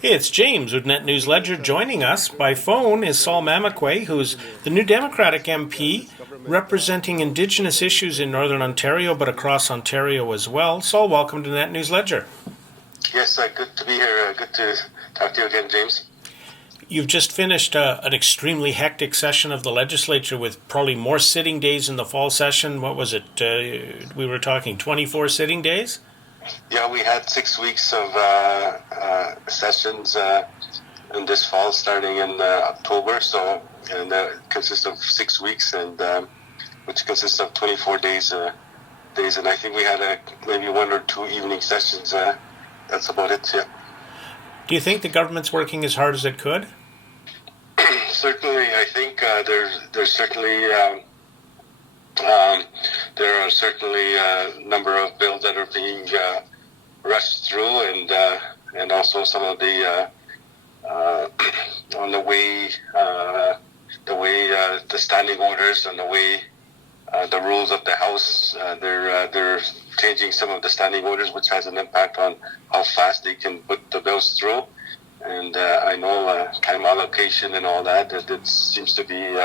Hey, it's James with NetNewsledger. Joining us by phone is Sol Mamakwa, who's the new Democratic MP representing Indigenous issues in Northern Ontario, but across Ontario as well. Sol, welcome to NetNewsledger. Yes, good to be here. Good to talk to you again, James. You've just finished an extremely hectic session of the legislature with probably more sitting days in the fall session. What was it? We were talking 24 sitting days? Yeah, we had 6 weeks of sessions in this fall, starting in October. And it consists of 6 weeks, and which consists of 24 days. And I think we had maybe one or two evening sessions. That's about it. Yeah. Do you think the government's working as hard as it could? Certainly, I think there's certainly. There are certainly a number of bills that are being rushed through, and also some of the on the way the standing orders and the way the rules of the House. They're changing some of the standing orders, which has an impact on how fast they can put the bills through. And I know time allocation and all that. It seems to be.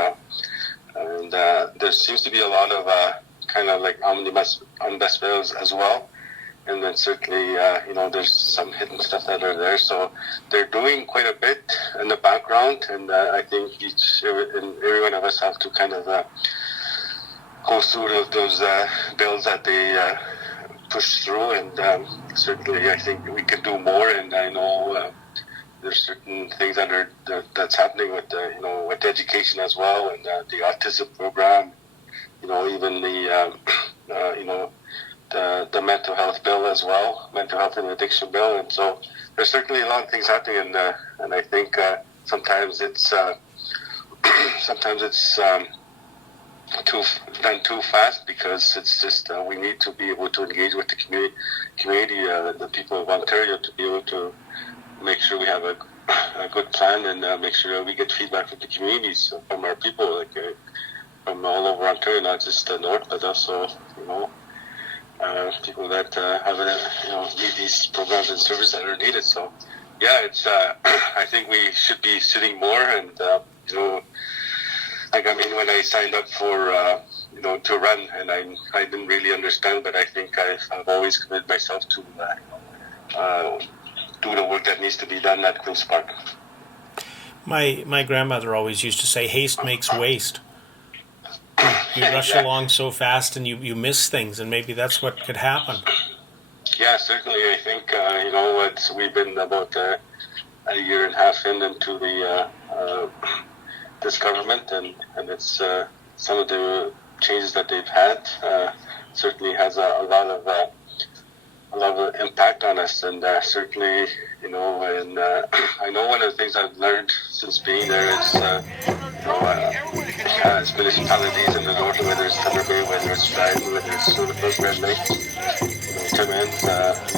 And there seems to be a lot of kind of like omnibus bills as well. And then certainly, there's some hidden stuff that are there. So they're doing quite a bit in the background. And I think every one of us have to kind of go through those bills that they push through. And certainly, I think we can do more. And I know there's certain things that's happening with with education as well, and the autism program, even the mental health bill as well, mental health and addiction bill. And so there's certainly a lot of things happening, and I think sometimes it's done too fast, because it's just we need to be able to engage with the community, the people of Ontario, to be able to make sure we have a good plan, and make sure that we get feedback from the communities, from our people, like from all over Ontario, not just the north, but also people that need these programs and services that are needed. So yeah, it's I think we should be sitting more, and when I signed up for to run, and I didn't really understand, but I think I've always committed myself to do the work that needs to be done at Queen's Park. My grandmother always used to say, haste makes waste. You rush along so fast and you miss things, and maybe that's what could happen. Yeah, certainly. I think, we've been about a year and a half into this government, and it's some of the changes that they've had certainly has a lot of impact on us, and certainly, and I know one of the things I've learned since being there is, as municipalities in the north, whether it's Thunder Bay, whether it's Dryden, whether it's Sunnybrook, Red Lake, Timmins,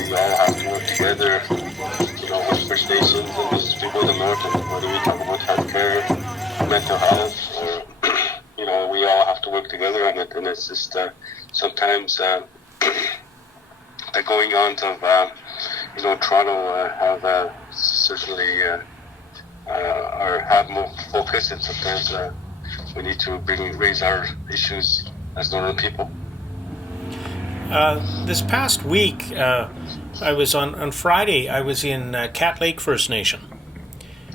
we all have to work together, with First Nations and these people in the north, and whether we talk about healthcare, mental health, or, we all have to work together on it, and it's just sometimes the going-ons of, Toronto have certainly have more focus, and sometimes we need to raise our issues as northern people. This past week, I was on Friday, I was in Cat Lake First Nation.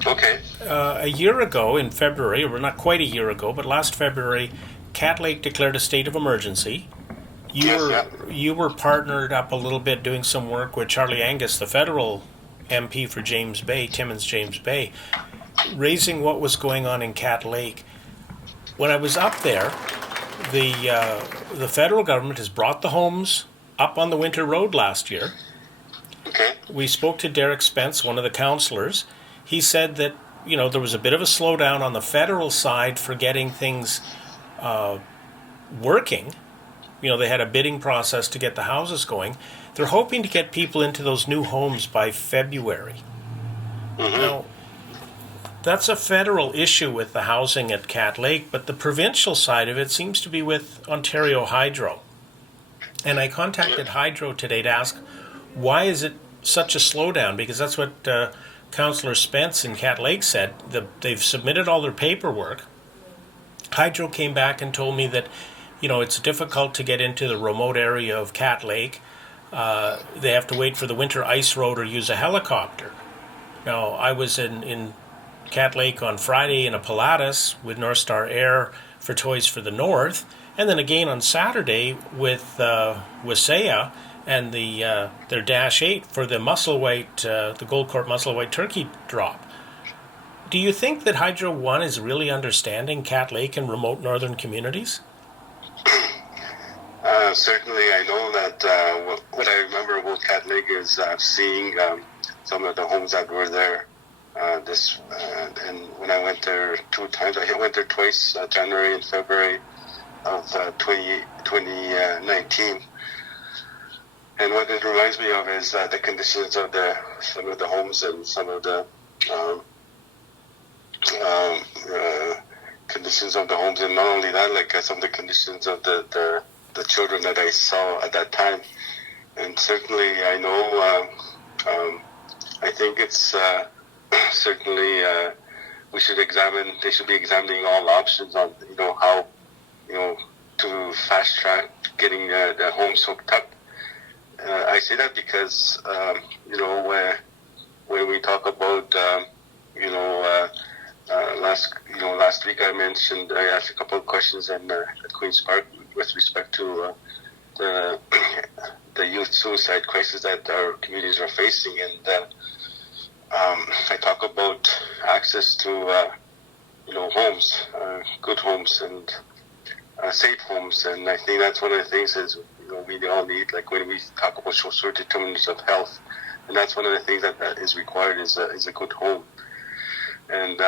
Okay. A year ago, in February, or not quite a year ago, but last February, Cat Lake declared a state of emergency. You were partnered up a little bit doing some work with Charlie Angus, the federal MP for James Bay, Timmins James Bay, raising what was going on in Cat Lake. When I was up there, the federal government has brought the homes up on the Winter Road last year. Okay. We spoke to Derek Spence, one of the councillors. He said that there was a bit of a slowdown on the federal side for getting things working. They had a bidding process to get the houses going. They're hoping to get people into those new homes by February. Mm-hmm. Now, that's a federal issue with the housing at Cat Lake, but the provincial side of it seems to be with Ontario Hydro. And I contacted Hydro today to ask, why is it such a slowdown? Because that's what Councillor Spence in Cat Lake said they've submitted all their paperwork. Hydro came back and told me that, it's difficult to get into the remote area of Cat Lake. They have to wait for the winter ice road or use a helicopter. Now, I was in Cat Lake on Friday in a Pilatus with North Star Air for Toys for the North, and then again on Saturday with Wasaya and their Dash 8 for the Musselwhite, the Goldcorp Musselwhite turkey drop. Do you think that Hydro One is really understanding Cat Lake and remote northern communities? Certainly, I know that what I remember about Cat Lake is seeing some of the homes that were there. And when I went there 2 times, I went there twice, January and February of 2019. And what it reminds me of is the conditions of some of the homes and some of the conditions of the homes, and not only that, like some of the conditions of the children that I saw at that time. And certainly, I know. I think it's certainly we should examine. They should be examining all options on how to fast track getting the homes hooked up. I say that because when we talk about last week I asked a couple of questions at Queen's Park with respect to the youth suicide crisis that our communities are facing, and I talk about access to homes, good homes, and safe homes, and I think that's one of the things is we all need, like when we talk about social determinants of health, and that's one of the things that is required is a good home, and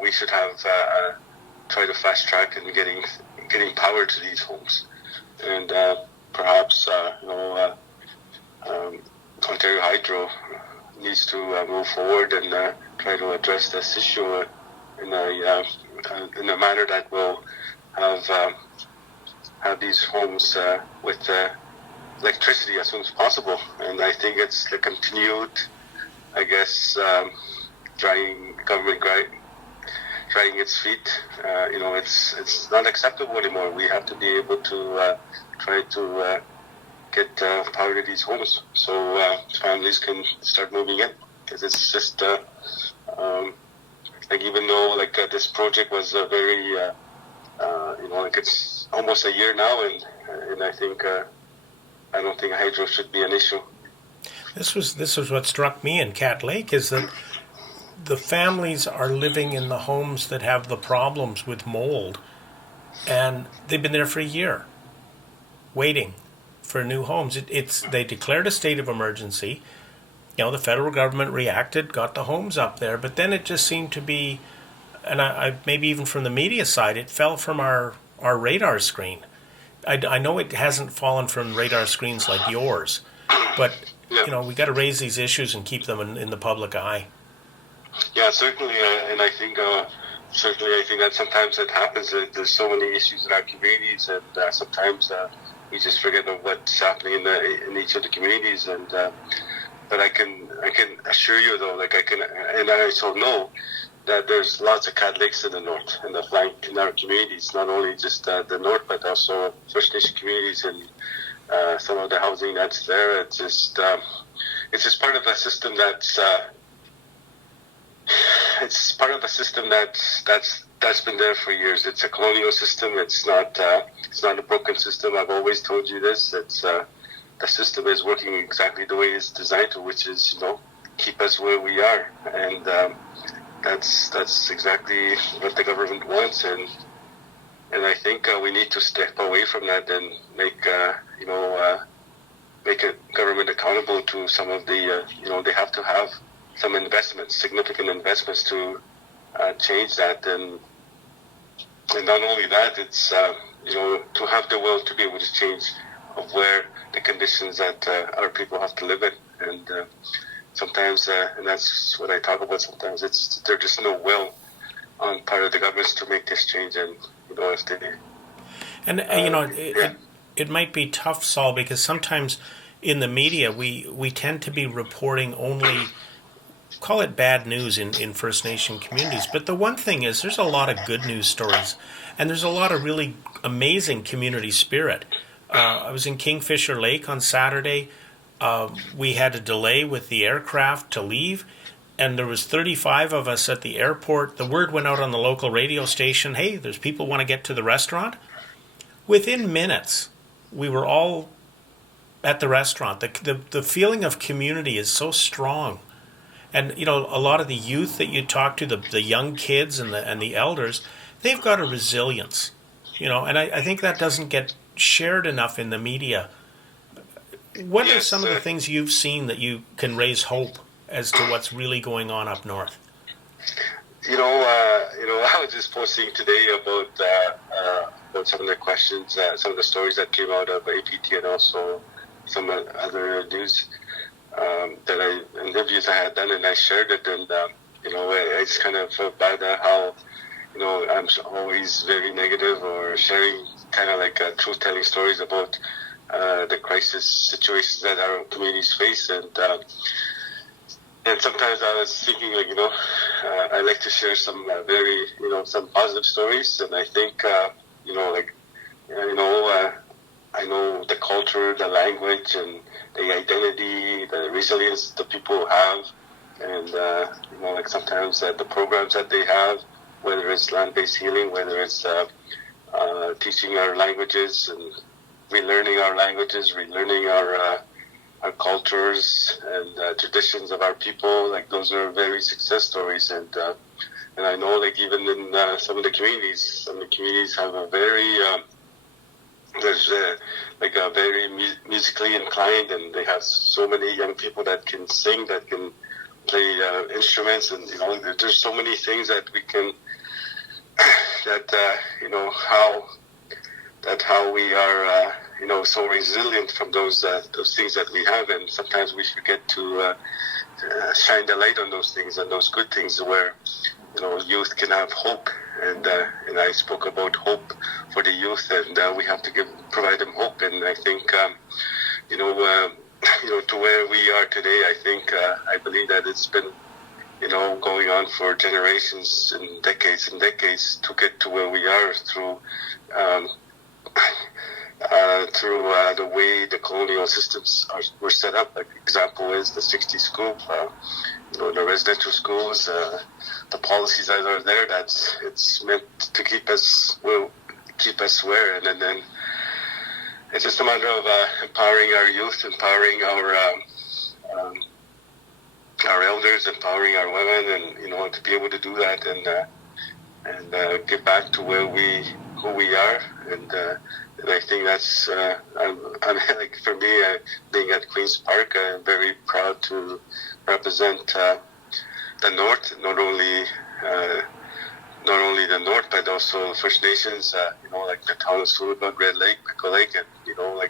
we should have try to fast track and getting power to these homes, and perhaps Ontario Hydro needs to move forward and try to address this issue in a manner that will have these homes with electricity as soon as possible. And I think it's the continued, I guess, government dragging its feet. It's not acceptable anymore. We have to be able to try to get power to these homes so families can start moving in, because it's just even though this project was very it's almost a year now, and I think I don't think hydro should be an issue. This was what struck me in Cat Lake, is that the families are living in the homes that have the problems with mold, and they've been there for a year waiting for new homes. They declared a state of emergency. The federal government reacted, got the homes up there, but then it just seemed to be, and I maybe even from the media side, it fell from our radar screen. I know it hasn't fallen from radar screens like yours, but we got to raise these issues and keep them in the public eye. Yeah, certainly, and I think that sometimes it happens. There's so many issues in our communities, and sometimes we just forget of what's happening in each of the communities. And but I can assure you though, and I also know that there's lots of Cat Lakes in the north and the flank in our communities, not only just the north, but also First Nation communities and some of the housing that's there. It's just part of a system that's that's been there for years. It's a colonial system. It's not a broken system. I've always told you this. It's the system is working exactly the way it's designed to, which is keep us where we are, and that's exactly what the government wants, and I think we need to step away from that and make a government accountable to some of the they have to have some investments, significant investments to change that, and not only that, it's to have the will to be able to change of where the conditions that our people have to live in, and sometimes, and that's what I talk about. Sometimes there's just no will on part of the governments to make this change, and if they it might be tough, Sol, because sometimes in the media, we tend to be reporting only, call it bad news in First Nation communities. But the one thing is there's a lot of good news stories, and there's a lot of really amazing community spirit. I was in Kingfisher Lake on Saturday. We had a delay with the aircraft to leave, and there was 35 of us at the airport. The word went out on the local radio station, hey, there's people want to get to the restaurant. Within minutes, we were all at the restaurant. The feeling of community is so strong. And, you know, a lot of the youth that you talk to, the young kids and the elders, they've got a resilience, you know, and I think that doesn't get shared enough in the media. What are some of the things you've seen that you can raise hope as to what's really going on up north? I was just posting today about some of the questions, some of the stories that came out of APT, and also some other news interviews I had done, and I shared it, and I just kind of felt bad at how I'm always very negative or sharing kind of like truth-telling stories about the crisis situations that our communities face, and sometimes I was thinking, I like to share some some positive stories, and I think, I know the culture, the language, and the identity, the resilience the people have, and sometimes the programs that they have, whether it's land-based healing, whether it's teaching our languages and relearning our languages, relearning our cultures and traditions of our people. Like, those are very success stories, and I know, like, even in some of the communities have a very there's a very musically inclined, and they have so many young people that can sing, that can play instruments, and there's so many things that we can how we are so resilient from those things that we have, and sometimes we forget to shine the light on those things and those good things where youth can have hope, and I spoke about hope for the youth, and we have to provide them hope, and I think to where we are today, I believe that it's been going on for generations and decades to get to where we are through the way the colonial systems were set up. Like, example is the 60 school, the residential schools, the policies that are there. It's meant to keep us where, and then it's just a matter of empowering our youth, empowering our elders, empowering our women, and to be able to do that, and get back to who we are, and I think that's I'm like, for me, being at Queen's Park, I'm very proud to represent the North, not only the North, but also First Nations. Like the town of Sullivan, Red Lake, Pickle Lake, and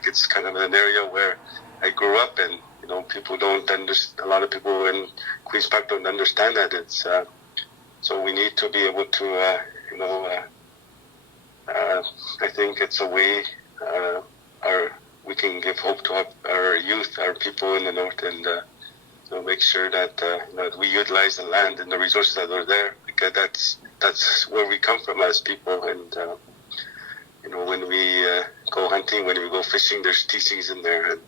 it's kind of an area where I grew up, and people don't understand. A lot of people in Queen's Park don't understand that. It's so we need to be able to I think it's a way we can give hope to our youth, our people in the North, and make sure that that we utilize the land and the resources that are there, because that's where we come from as people. And when we go hunting, when we go fishing, there's teachings in there,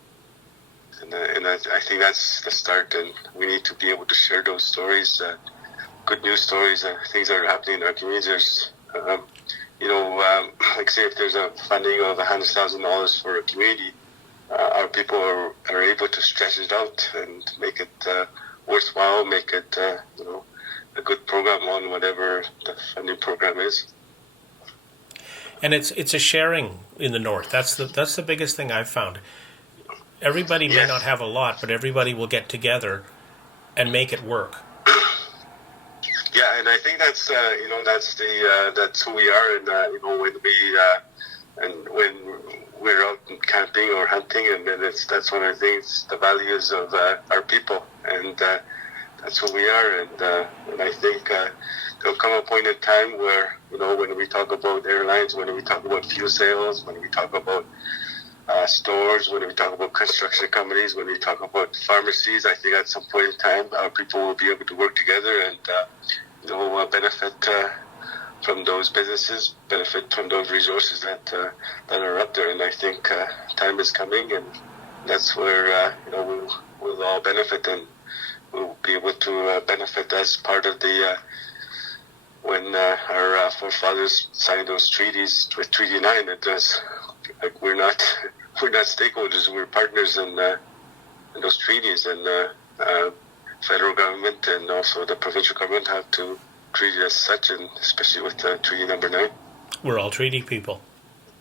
and I think that's the start. And we need to be able to share those stories, good news stories, things that are happening in our communities. Like, say, if there's a funding of $100,000 for a community, our people are able to stretch it out and make it worthwhile, make it a good program on whatever the funding program is. And it's a sharing in the North. That's the biggest thing I've found. Everybody may not have a lot, but everybody will get together and make it work. Yeah, and I think that's that's who we are, and when we're out camping or hunting, and then that's one of the things, the values of our people, and that's who we are, and I think there'll come a point in time where when we talk about airlines, when we talk about fuel sales, when we talk about stores, when we talk about construction companies, when we talk about pharmacies, I think at some point in time, our people will be able to work together and, benefit from those businesses, benefit from those resources that are up there. And I think time is coming, and that's where we'll all benefit, and we'll be able to benefit as part of the when our forefathers signed those treaties with Treaty 9. It does, like, we're not stakeholders, we're partners in those treaties, and federal government and also the provincial government have to treat it as such, and especially with Treaty Number 9. We're all treaty people.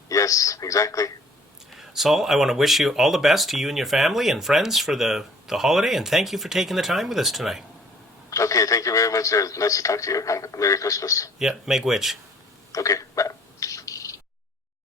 Yes, exactly. Sol, I want to wish you all the best to you and your family and friends for the holiday, and thank you for taking the time with us tonight. Okay, thank you very much. Nice to talk to you. Merry Christmas. Yeah, Meg Witch. Okay, bye.